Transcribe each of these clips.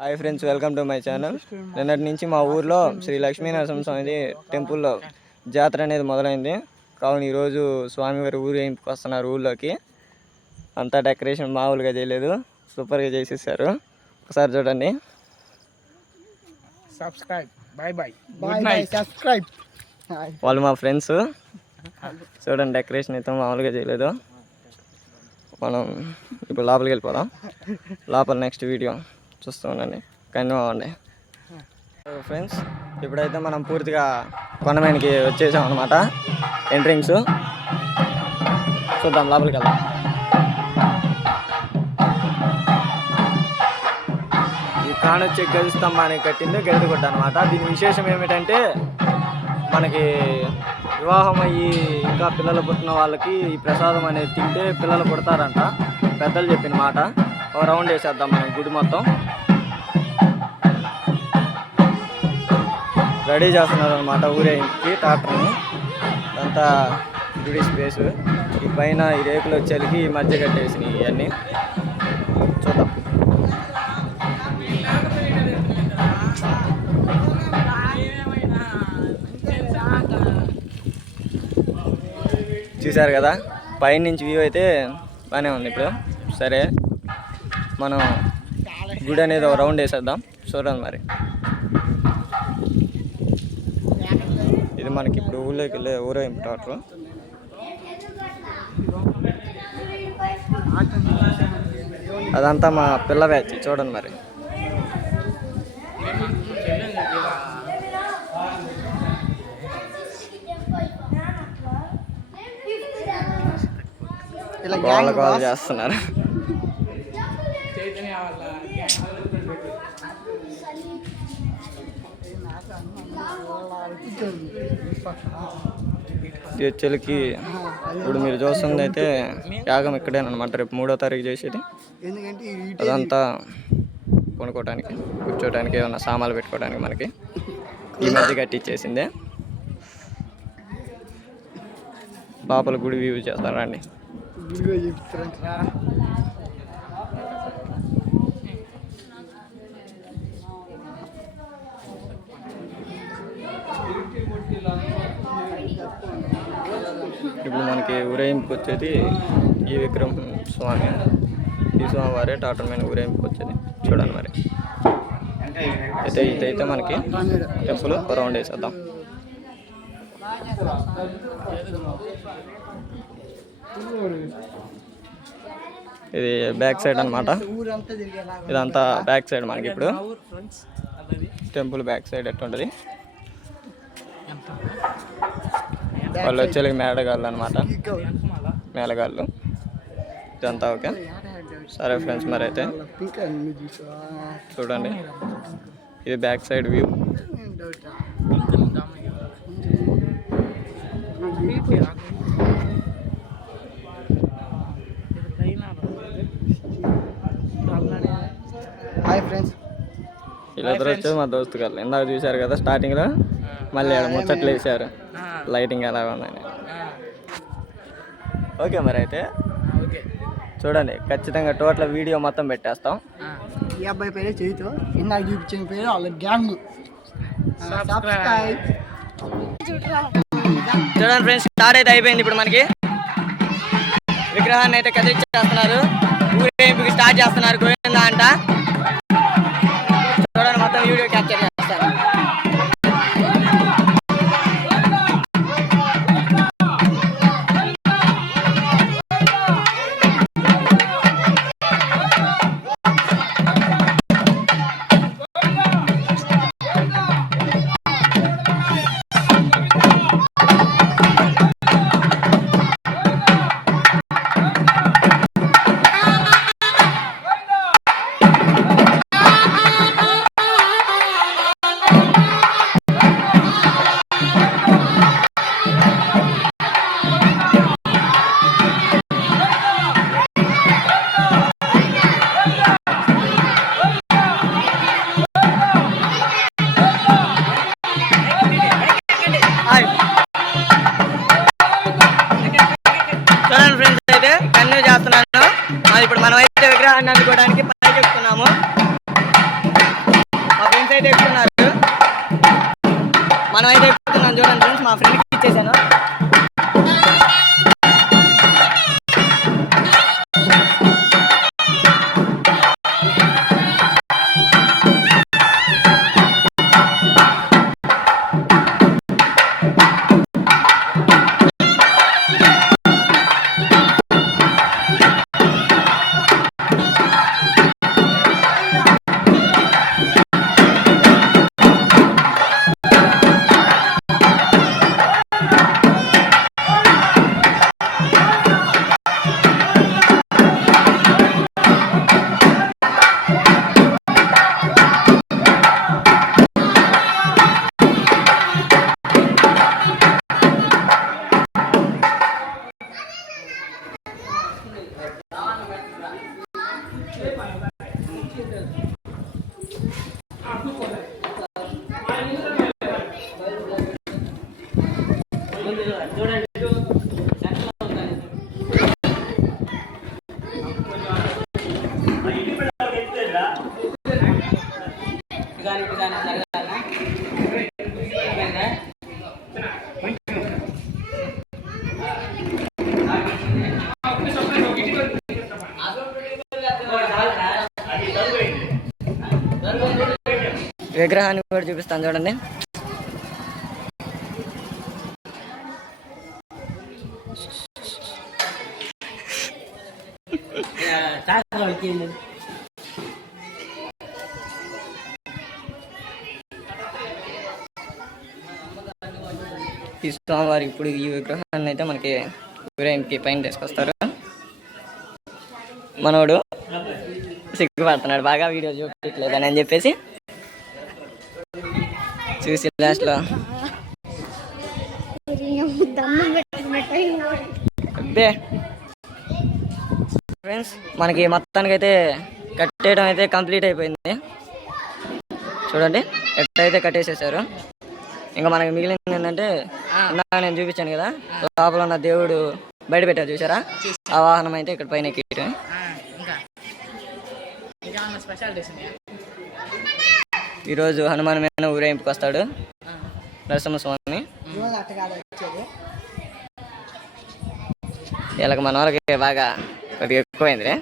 Hi friends, welcome to my channel. నిన్నటి నుంచి మా ఊర్లో శ్రీ లక్ష్మీనరసింహస్వామి టెంపుల్లో జాతర అనేది మొదలైంది. కావున ఈరోజు స్వామివారి ఊరేగింపుకి వస్తున్నారు ఊళ్ళోకి. అంతా డెకరేషన్ మామూలుగా చేయలేదు, సూపర్గా చేసేసారు. ఒకసారి చూడండి. వాళ్ళు మా ఫ్రెండ్స్. చూడండి, డెకరేషన్ అయితే మామూలుగా చేయలేదు. మనం ఇప్పుడు లోపలికి వెళ్ళిపోదాం. లోపల నెక్స్ట్ వీడియో చూస్తూ ఉండండి, కంటిన్యూ అవ్వండి. ఫ్రెండ్స్, ఇప్పుడైతే మనం పూర్తిగా కొండమీదకి వచ్చేసాం అనమాట. ఎంట్రింగ్స్ చూద్దాం, లోపలికి వెళ్దాం. ఈ కాణొచ్చి గది స్తంభానికి కట్టింది గదిగుట్ట అనమాట. దీని విశేషం ఏమిటంటే, మనకి వివాహం అయ్యి ఇంకా పిల్లలు పుట్టిన వాళ్ళకి ఈ ప్రసాదం అనేది తింటే పిల్లలు పుడతారంట. పెద్దలు చెప్పిన మాట. ఒక రౌండ్ వేసేద్దాం మనం గుడి మొత్తం. రెడీ చేస్తున్నారు అనమాట ఊరేగింపుకి ట్రాక్టర్ని. అంతా గుడి స్పేసు. ఈ పైన ఈ రేకులు వచ్చేకి ఈ మధ్య కట్టేసినాయి. ఇవన్నీ చూద్దాం. చూశారు కదా, పైనుంచి వ్యూ అయితే బాగానే ఉంది. ఇప్పుడు సరే, మనం గుడి అనేది ఒక రౌండ్ వేసేద్దాం. చూడండి మరి. ఇది మనకి ఇప్పుడు ఊళ్ళోకి వెళ్ళే ఊరేగింపు ట్రాక్టర్. అదంతా మా పిల్ల బ్యాచ్. చూడండి మరి. కాల్ చేస్తున్నారు. వచ్చేకి ఇప్పుడు మీరు చూస్తుంది అయితే యాగం ఇక్కడేనమాట. రేపు 3వ తారీఖు చేసేది. అదంతా కొనుక్కోవడానికి, కూర్చోడానికి, ఏమన్నా సామాన్లు పెట్టుకోవడానికి మనకి ఈ మధ్య కట్టించేసిందే. లోపల గుడి వ్యూ చేస్తారా అండి. ఇప్పుడు మనకి ఊరేగింపుకి వచ్చేది ఈ విక్రమ్ స్వామి. ఈ స్వామివారే ట్రాక్టర్ మీద ఊరేగింపుకి వచ్చేది. చూడండి మరి. అయితే ఇదైతే మనకి టెంపుల్ రౌండ్ వేసేద్దాం. ఇది బ్యాక్ సైడ్ అనమాట. ఇదంతా బ్యాక్ సైడ్ మనకి. ఇప్పుడు టెంపుల్ బ్యాక్ సైడ్ ఎట్టుంటుంది. వాళ్ళు వచ్చేది మేడగాళ్ళు అనమాట. మేళగాళ్ళు ఇదంతా. ఓకే, సరే ఫ్రెండ్స్, మరి అయితే చూడండి. ఇది back side view. Hi friends, వీళ్ళిద్దరు వచ్చేది మా దోస్తు గారు. ఇందాక చూశారు కదా స్టార్టింగ్లో. మళ్ళీ ముచ్చట్లు వేసారు లైటింగ్ ఎలా ఉందని. ఓకే, మరి అయితే చూడండి. ఖచ్చితంగా టోటల్ వీడియో మొత్తం పెట్టేస్తాం. ఈ అబ్బాయి పేరే చేతితో ఇందాక చూపించిన పేరు వాళ్ళ గ్యాంగ్. చూడండి ఫ్రెండ్స్, స్టార్ట్ అయితే అయిపోయింది. ఇప్పుడు మనకి విగ్రహాన్ని అయితే కదిలించేస్తున్నారు. ఊరేగింపుకి స్టార్ట్ చేస్తున్నారు. గోవిందా అంట. చూడండి, మొత్తం వీడియో క్యాప్చర్ చేస్తారు. అయితే ఎక్కుతున్నారు, మనం అయితే ఎక్కుతున్నాం చూడండి ఫ్రెండ్స్. మా ఫ్రెండ్కి ఇచ్చేసాను. విగ్రహాన్ని కూడా చూపిస్తాను చూడండి. ఈ స్వామివారి ఇప్పుడు ఈ విగ్రహాన్ని అయితే మనకి ఊరేగింపుకి పైన తీసుకొస్తారు. మనోడు సిగ్గుపడుతున్నాడు బాగా, వీడియో చూపించలేదని అని చెప్పేసి. చూసి లాస్ట్లో అబ్బే ఫ్రెండ్స్, మనకి మొత్తానికి అయితే కట్టేయడం అయితే కంప్లీట్ అయిపోయింది. చూడండి ఎట్లయితే కట్టేసేసారు. ఇంకా మనకి మిగిలింది ఏంటంటే నేను చూపించాను కదా, లోపల ఉన్న దేవుడు బయట పెట్టారు చూసారా, ఆ వాహనం అయితే ఇక్కడ పైన ఎక్కియటం. ఈరోజు హనుమాన్ మీద ఊరేగింపుకి వస్తాడు నరసింహస్వామి. వీళ్ళకి మన వాళ్ళకి బాగా కొద్దిగా ఎక్కువైంది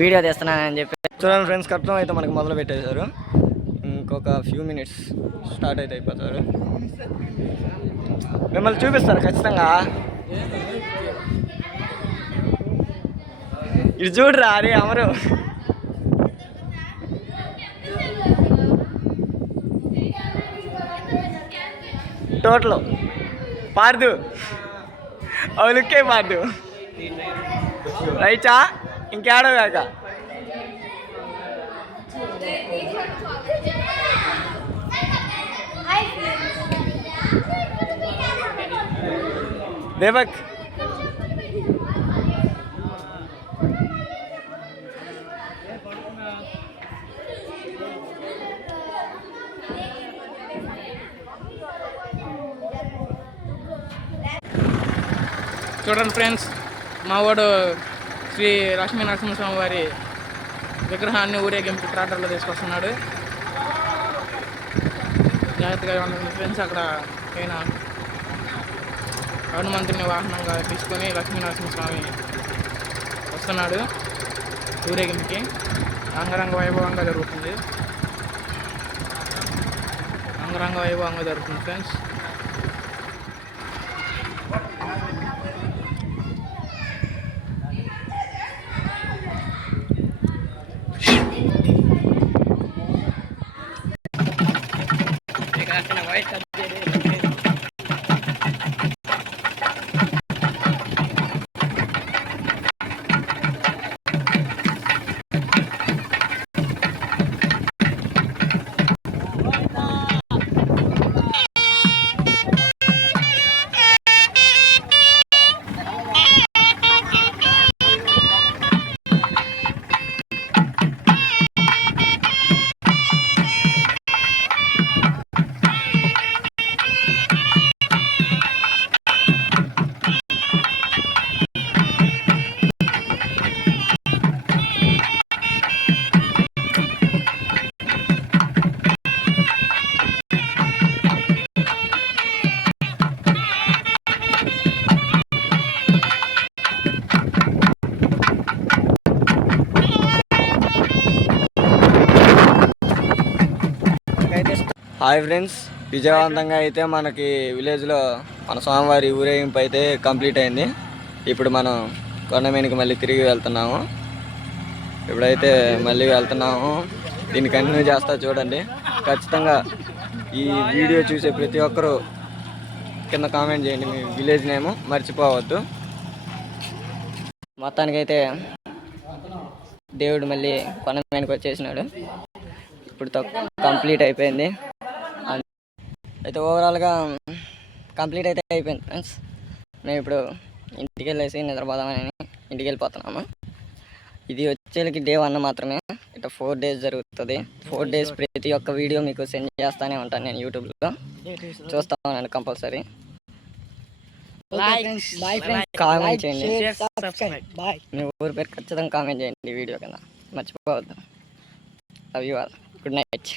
వీడియో తీస్తున్నానని చెప్పి. చూడండి ఫ్రెండ్స్, కట్టడం అయితే మనకి మొదలు పెట్టేశారు. ఇంకొక ఫ్యూ మినిట్స్ స్టార్ట్ అయితే అయిపోతారు. మిమ్మల్ని చూపిస్తారు ఖచ్చితంగా. ఇది చూడరా, అరే అమరు టోటల్ పార్దు అవులుకే పార్దు రైచా ఇంకేడో కాక. దేవక్ చూడండి ఫ్రెండ్స్, మా వాడు శ్రీ లక్ష్మీ నరసింహస్వామి వారి విగ్రహాన్ని ఊరేగింపు ట్రాక్టర్లో తీసుకొస్తున్నాడు. జాగ్రత్తగా ఉండండి ఫ్రెండ్స్. అక్కడ పైన హనుమంతుని వాహనంగా తీసుకొని లక్ష్మీ నరసింహస్వామి వస్తున్నాడు ఊరేగింపుకి. అంగరంగ వైభవంగా జరుగుతుంది. అంగరంగ వైభవంగా జరుగుతుంది ఫ్రెండ్స్. హాయ్ ఫ్రెండ్స్, విజయవంతంగా అయితే మనకి విలేజ్లో మన స్వామివారి ఊరేగింపు అయితే కంప్లీట్ అయింది. ఇప్పుడు మనం కొండమీనికి మళ్ళీ తిరిగి వెళ్తున్నాము. ఇప్పుడైతే మళ్ళీ వెళ్తున్నాము. దీన్ని కంటిన్యూ చేస్తా చూడండి. ఖచ్చితంగా ఈ వీడియో చూసే ప్రతి ఒక్కరూ కింద కామెంట్ చేయండి మీ విలేజ్ నేమ్ మర్చిపోవద్దు. మొత్తానికైతే దేవుడు మళ్ళీ కొండమీనికి వచ్చేసినాడు. ఇప్పుడు కంప్లీట్ అయిపోయింది. అయితే ఓవరాల్గా కంప్లీట్ అయితే అయిపోయింది ఫ్రెండ్స్. మేము ఇప్పుడు ఇంటికి వెళ్ళేసి నిద్రపోదామని ఇంటికి వెళ్ళిపోతున్నాము. ఇది వచ్చేకి డే 1 మాత్రమే. ఇట్లా 4 days జరుగుతుంది. 4 days ప్రతి ఒక్క వీడియో మీకు సెండ్ చేస్తూనే ఉంటాను నేను యూట్యూబ్లో. చూస్తా ఉన్నాను కంపల్సరీ. కామెంట్ చేయండి. మీ ఊరి పేరు ఖచ్చితంగా కామెంట్ చేయండి వీడియో కింద మర్చిపోవద్దు. Love you all. Good night.